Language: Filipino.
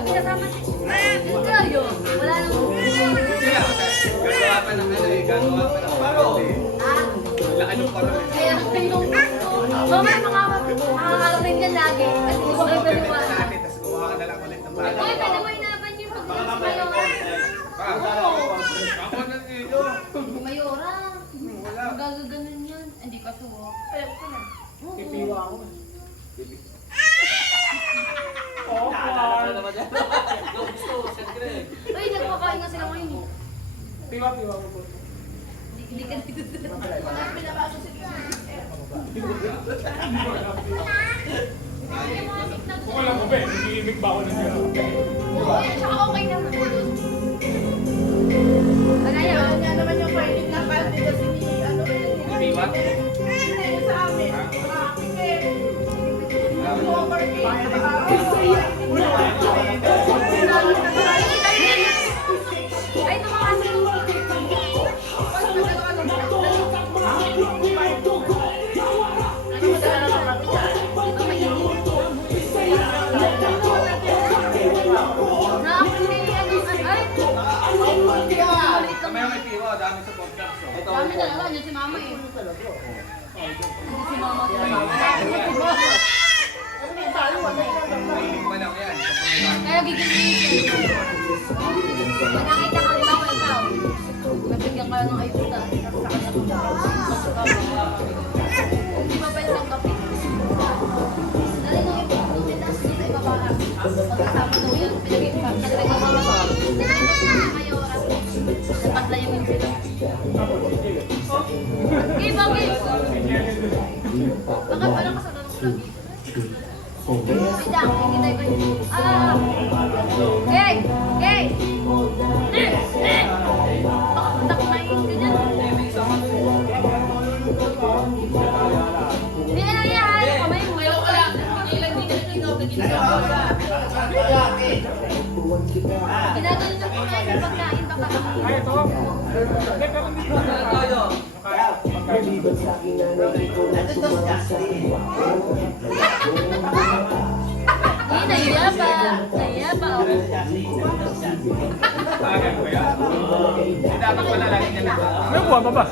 Pati kasama si... Yung kayo, wala nang... Sila, gagawa pa ng ano eh, gagawa pa ng paro eh. Wala anong paro eh. Kaya yung... Mamaya makakarating rin yan lagi. Kasi hindi ko kayo naliwala. Tapos gumawa ka na lang ulit ng paro. Uy, pwede mo inaban yung pag-uwi kayo. Ako na dito. Mayora. Wala. Magagaganon yan. Hindi ka suwo. Alam ko na. Pipiwa ako. Uy, nagpakain nga sila ngayon eh. Piwa ko po. Hindi ka dito. Kung alam ko ba, nag-iimik ba ako ng gano'n? Oo, tsaka okay naman. Ano yan? Yan naman yung credit na file dito si ano Piwa? hindi sa amin. Ay, tumakas. Kamaya may piwa, dami sa podcast. Dami talaga, yun si mama eh. Si mama. Mahilig pa lang yan. Kaya gigilin. Nakita ka rin ako ikaw. Nabigyan ka ng ayuda. Hindi mabait ang kape. Dali nung ipagpunin na dito ay babala. Pagkasama daw yun, naglagay ka mama. Mayora. Napatlayan yun sila. Okay, bakit? Baka parang kasalanan ko lagi. Bida, hindi tayo ba yun? Hey! Hey! Baka takmain ka dyan. Hindi na yan! Kamay mo. Ayaw ka lang. Ginagano na po tayo sa pagkain. Baka Ay, ito. Teka, nandito na. nahiya pa. Nahiya pa. Bagay ko yan. Dapat pala lagi nila. May buwan pa ba?